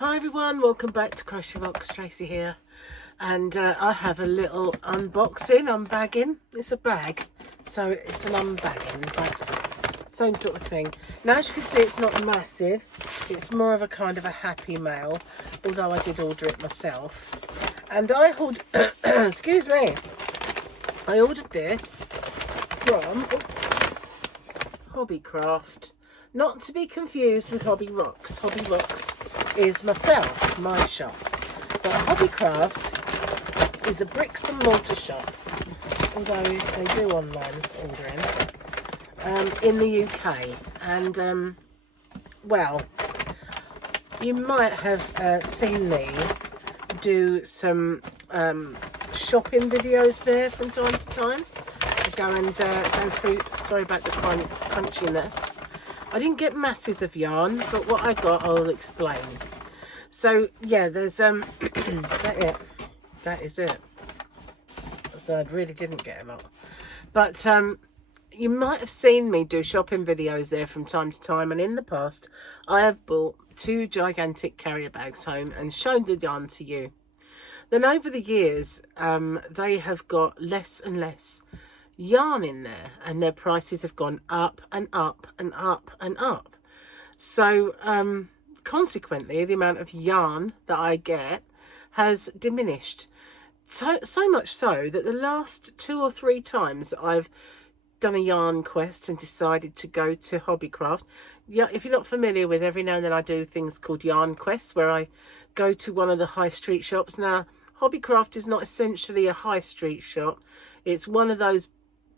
Hi everyone, welcome back to Crochet Rocks. Tracy here, and I have a little unbagging. It's a bag, so it's an unbagging, but same sort of thing. Now, as you can see, it's not massive. It's more of a kind of a happy mail, although I did order it myself. And I ordered, excuse me, I ordered this from Hobbycraft. Not to be confused with Hobby Rocks. Hobby Rocks is myself, my shop. But Hobbycraft is a bricks and mortar shop, although they do online ordering, in the UK. And, well, you might have seen me do some shopping videos there from time to time. I go and go through, sorry about the crunchiness. I didn't get masses of yarn, but what I got I'll explain. So yeah, there's that is it. So I really didn't get a lot, but you might have seen me do shopping videos there from time to time, and in the past I have bought 2 gigantic carrier bags home and shown the yarn to you. Then over the years they have got less and less yarn in there, and their prices have gone up and up and up and up. So consequently, the amount of yarn that I get has diminished. So much so that the last 2 or 3 times I've done a yarn quest and decided to go to Hobbycraft. Yeah, if you're not familiar with, every now and then I do things called yarn quests where I go to one of the high street shops. Now, Hobbycraft is not essentially a high street shop. It's one of those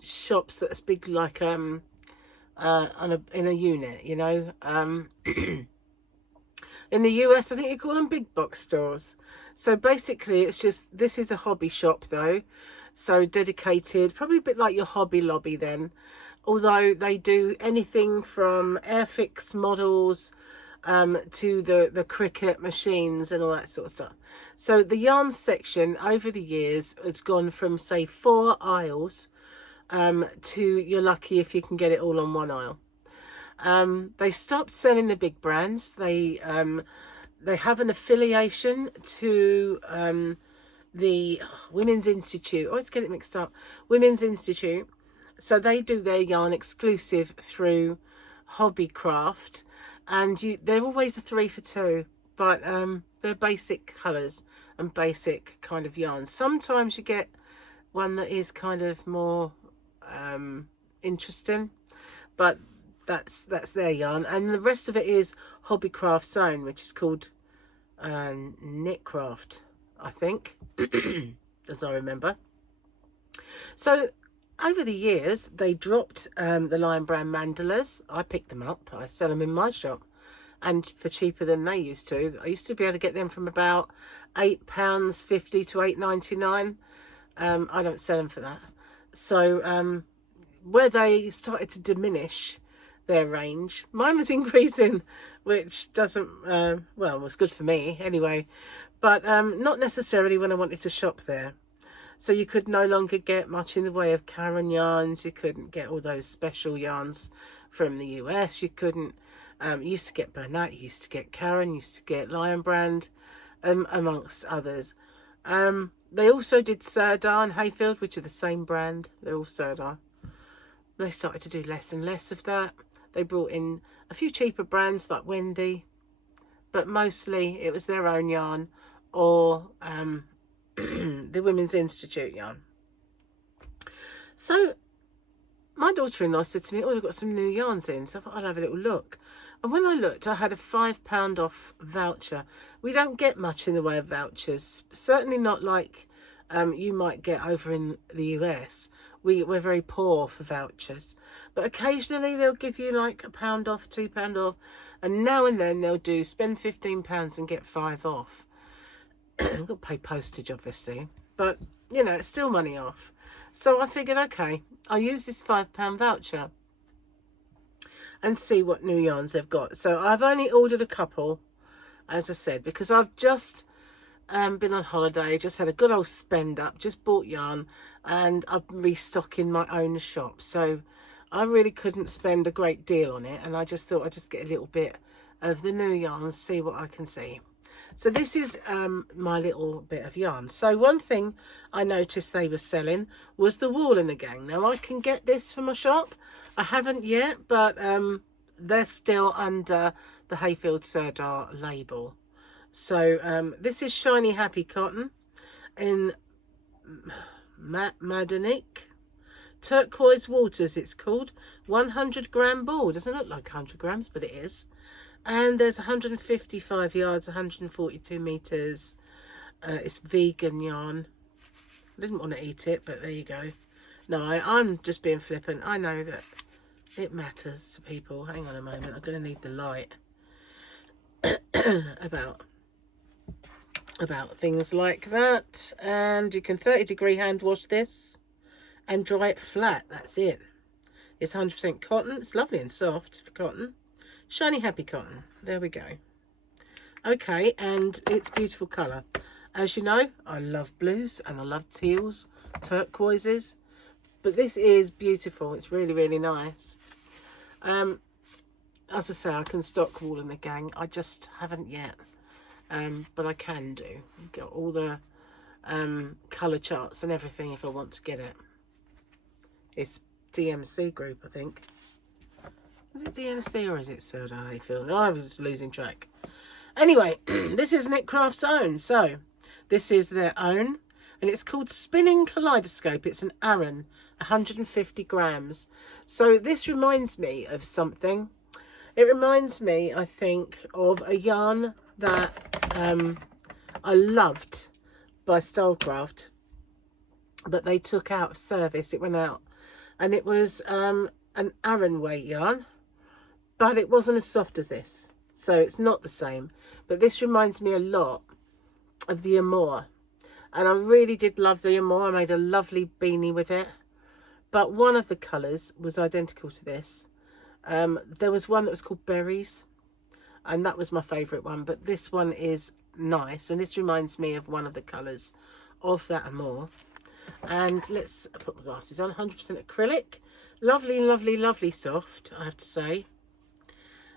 shops that's big, like in a unit, you know. In the US, I think you call them big box stores. So basically, it's just, this is a hobby shop though, so dedicated, probably a bit like your Hobby Lobby then, although they do anything from Airfix models to the Cricut machines and all that sort of stuff. So the yarn section over the years has gone from, say, 4 aisles to you're lucky if you can get it all on 1 aisle. They stopped selling the big brands. They have an affiliation to the Women's Institute. I always get it mixed up. Women's Institute. So they do their yarn exclusive through Hobbycraft, and they're always a 3 for 2, but they're basic colours and basic kind of yarns. Sometimes you get one that is kind of more interesting, but that's their yarn, and the rest of it is Hobbycraft's own, which is called Knitcraft, I think, as I remember. So over the years they dropped the Lion Brand mandalas. I picked them up, I sell them in my shop, and for cheaper than they used to. I used to be able to get them from about £8.50 to £8.99. I don't sell them for that. So where they started to diminish their range, mine was increasing, which doesn't well, was good for me anyway, but not necessarily when I wanted to shop there. So you could no longer get much in the way of Karen yarns. You couldn't get all those special yarns from the US. You couldn't you used to get Bernat, you used to get Karen, you used to get Lion Brand, amongst others. They also did Sirdar and Hayfield, which are the same brand. They're all Sirdar. They started to do less and less of that. They brought in a few cheaper brands like Wendy, but mostly it was their own yarn or the Women's Institute yarn. So my daughter-in-law said to me, oh, they've got some new yarns in, so I thought I'd have a little look. And when I looked, I had a £5 off voucher. We don't get much in the way of vouchers, certainly not like you might get over in the US. We're very poor for vouchers, but occasionally they'll give you like £1 off, £2 off, and now and then they'll do spend £15 and get 5 off. I've got to pay postage obviously, but you know, it's still money off. So I figured, okay, I'll use this £5 voucher and see what new yarns they've got. So I've only ordered a couple, as I said, because I've just been on holiday, just had a good old spend up, just bought yarn, and I'm restocking my own shop. So I really couldn't spend a great deal on it, and I just thought I'd just get a little bit of the new yarns, see what I can see. So this is my little bit of yarn. So one thing I noticed they were selling was the Wool and the Gang. Now I can get this from my shop. I haven't yet, but they're still under the Hayfield Serdar label. So this is Shiny Happy Cotton in Madonique. Turquoise Waters it's called. 100-gram ball. Doesn't look like 100 grams, but it is. And there's 155 yards, 142 meters. It's vegan yarn. I didn't want to eat it, but there you go. No, I'm just being flippant. I know that it matters to people. Hang on a moment. I'm going to need the light about things like that. And you can 30-degree hand wash this and dry it flat. That's it. It's 100% cotton. It's lovely and soft for cotton. Shiny Happy Cotton. There we go. Okay, and it's beautiful colour. As you know, I love blues and I love teals, turquoises. But this is beautiful. It's really, really nice. As I say, I can stock Wool and the Gang. I just haven't yet. But I can do. Got all the colour charts and everything if I want to get it. It's DMC group, I think. Is it DMC or is it Serdar Hayfield? Oh, I was losing track. Anyway, this is Knit Craft's own. So, this is their own. And it's called Spinning Kaleidoscope. It's an Aran, 150 grams. So, this reminds me of something. It reminds me, I think, of a yarn that I loved by Stylecraft. But they took out of service. It went out. And it was an Aran weight yarn. But it wasn't as soft as this, so it's not the same. But this reminds me a lot of the Amour, and I really did love the Amour. I made a lovely beanie with it, but one of the colours was identical to this. There was one that was called Berries, and that was my favourite one, but this one is nice, and this reminds me of one of the colours of that Amour. And let's put my glasses on. 100% acrylic. Lovely, lovely, lovely soft, I have to say.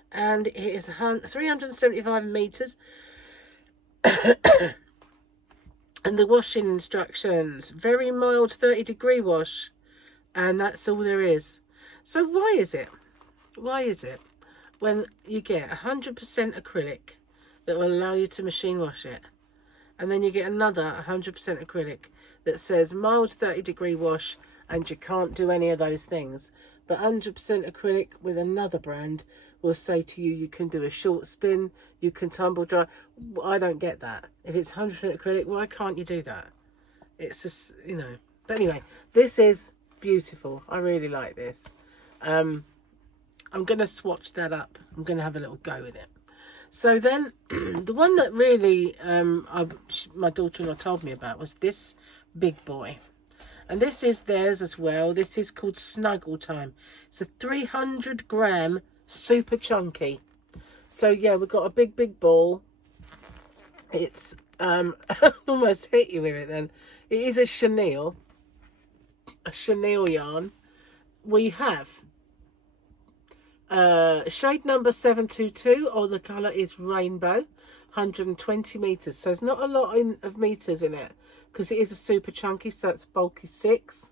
And it is 375 meters. And the washing instructions, very mild 30-degree wash, and that's all there is. So why is it when you get 100% acrylic that will allow you to machine wash it, and then you get another 100% acrylic that says mild 30-degree wash and you can't do any of those things, but 100% acrylic with another brand will say to you, you can do a short spin, you can tumble dry. I don't get that. If it's 100% acrylic, why can't you do that? It's just, you know. But anyway, this is beautiful. I really like this. I'm going to swatch that up. I'm going to have a little go with it. So then, the one that really my daughter-in-law told me about was this big boy. And this is theirs as well. This is called Snuggle Time. It's a 300-gram super chunky. So yeah, we've got a big ball. It's almost hit you with it then. It is a chenille yarn. We have shade number 722, or the colour is Rainbow, 120 meters. So it's not a lot of meters in it, because it is a super chunky, so that's bulky 6.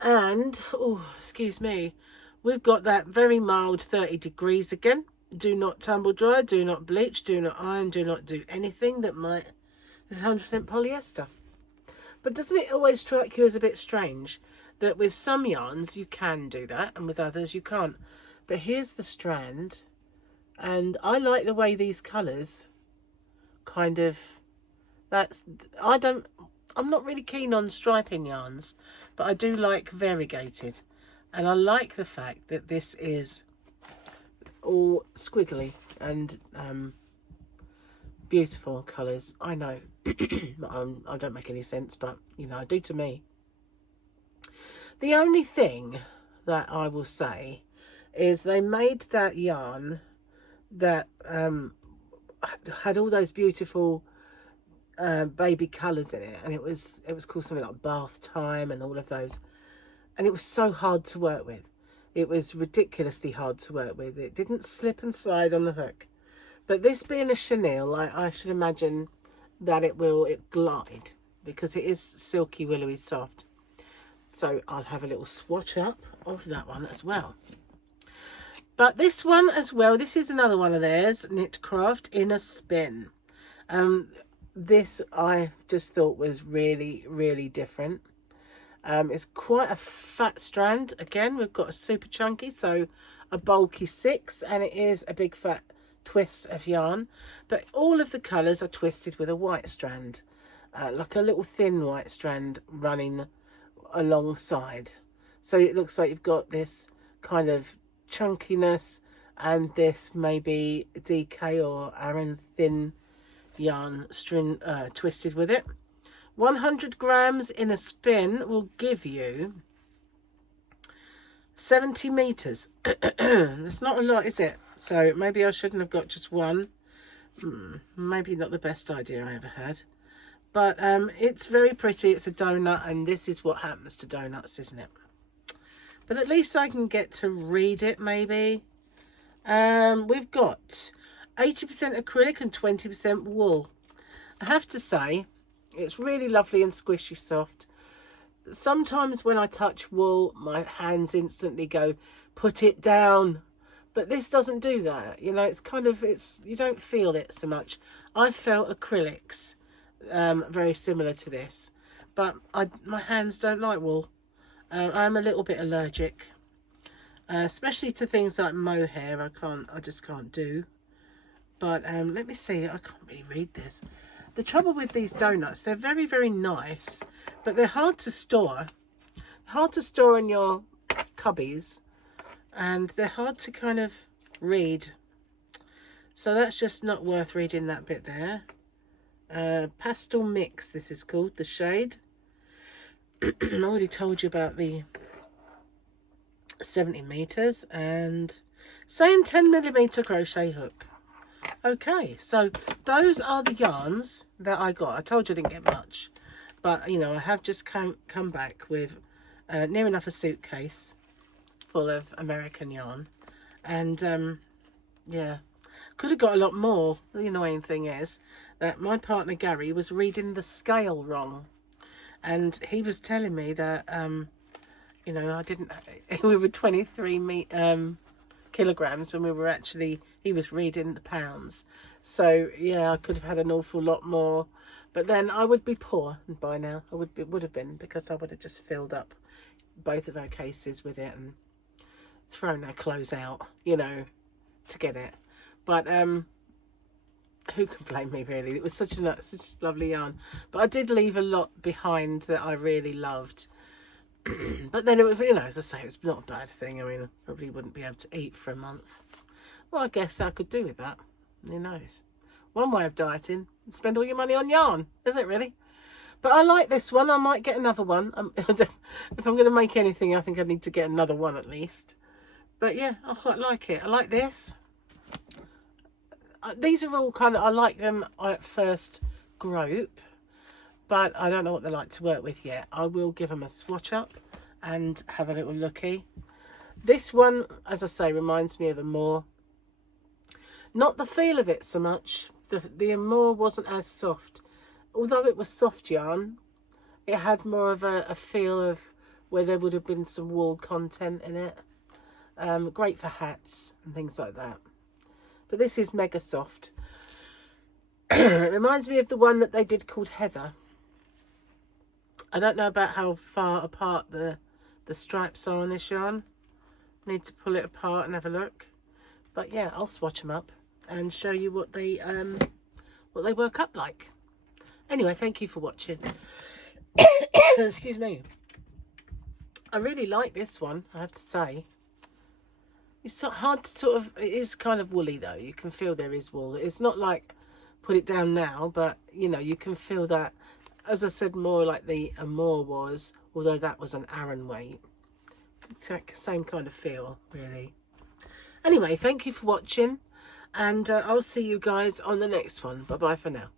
And oh, excuse me, we've got that very mild 30 degrees again. Do not tumble dry, do not bleach, do not iron, do not do anything that might. It's 100% polyester. But doesn't it always strike you as a bit strange that with some yarns you can do that and with others you can't? But here's the strand, and I like the way these colours kind of, I'm not really keen on striping yarns, but I do like variegated, and I like the fact that this is all squiggly and beautiful colours. I know I don't make any sense, but you know, I do to me. The only thing that I will say is they made that yarn that had all those beautiful baby colours in it, and it was called something like Bath Time and all of those, and it was so hard to work with. It was ridiculously hard to work with. It didn't slip and slide on the hook, But this being a chenille, I should imagine that it glide, because it is silky, willowy, soft. So I'll have a little swatch up of that one as well. But this one as well, this is another one of theirs, Knitcraft in a Spin. This I just thought was really, really different. It's quite a fat strand. Again, we've got a super chunky, so a bulky 6, and it is a big fat twist of yarn. But all of the colours are twisted with a white strand, like a little thin white strand running alongside. So it looks like you've got this kind of chunkiness and this maybe DK or Aran thin yarn string twisted with it. 100 grams in a spin will give you 70 meters. It's not a lot, is it? So maybe I shouldn't have got just one. Maybe not the best idea I ever had. But it's very pretty. It's a donut, and this is what happens to donuts, isn't it? But at least I can get to read it, maybe. We've got 80% acrylic and 20% wool. I have to say, it's really lovely and squishy soft. Sometimes when I touch wool, my hands instantly go, put it down. But this doesn't do that. You know, it's kind of, you don't feel it so much. I felt acrylics very similar to this. But my hands don't like wool. I'm a little bit allergic. Especially to things like mohair. I just can't do. But let me see, I can't really read this. The trouble with these donuts, they're very, very nice, but they're hard to store. Hard to store in your cubbies, and they're hard to kind of read. So that's just not worth reading that bit there. Pastel Mix, this is called, the shade. I already told you about the 70 meters, and saying 10mm crochet hook. Okay, so those are the yarns that I got. I told you I didn't get much, but you know, I have just come back with near enough a suitcase full of American yarn, and yeah, could have got a lot more. The annoying thing is that my partner Gary was reading the scale wrong, and he was telling me that you know, we were 23 kilograms when we were actually, he was reading the pounds. So yeah, I could have had an awful lot more, but then I would be poor by now. I would have been, because I would have just filled up both of our cases with it and thrown our clothes out, you know, to get it. But who can blame me, really? It was such a lovely yarn, but I did leave a lot behind that I really loved. But then it was, you know, as I say, it's not a bad thing. I mean, I probably wouldn't be able to eat for a month. Well, I guess I could do with that. Who knows? One way of dieting, spend all your money on yarn, isn't it, really? But I like this one. I might get another one. If I'm going to make anything, I think I need to get another one at least. But yeah, I quite like it. I like this. These are all kind of, I like them at first group, but I don't know what they're like to work with yet. I will give them a swatch up and have a little looky. This one, as I say, reminds me of a more, not the feel of it so much. The Amour wasn't as soft. Although it was soft yarn, it had more of a feel of where there would have been some wool content in it. Great for hats and things like that. But this is mega soft. It reminds me of the one that they did called Heather. I don't know about how far apart the stripes are on this yarn. Need to pull it apart and have a look. But yeah, I'll swatch them up and show you what they work up like. Anyway, thank you for watching. Excuse me. I really like this one, I have to say. It's so hard to sort of, it is kind of woolly though. You can feel there is wool. It's not like put it down now, but you know, you can feel that. As I said, more like the Amour was, although that was an Aran weight. It's like the same kind of feel, really. Anyway, thank you for watching, and I'll see you guys on the next one. Bye-bye for now.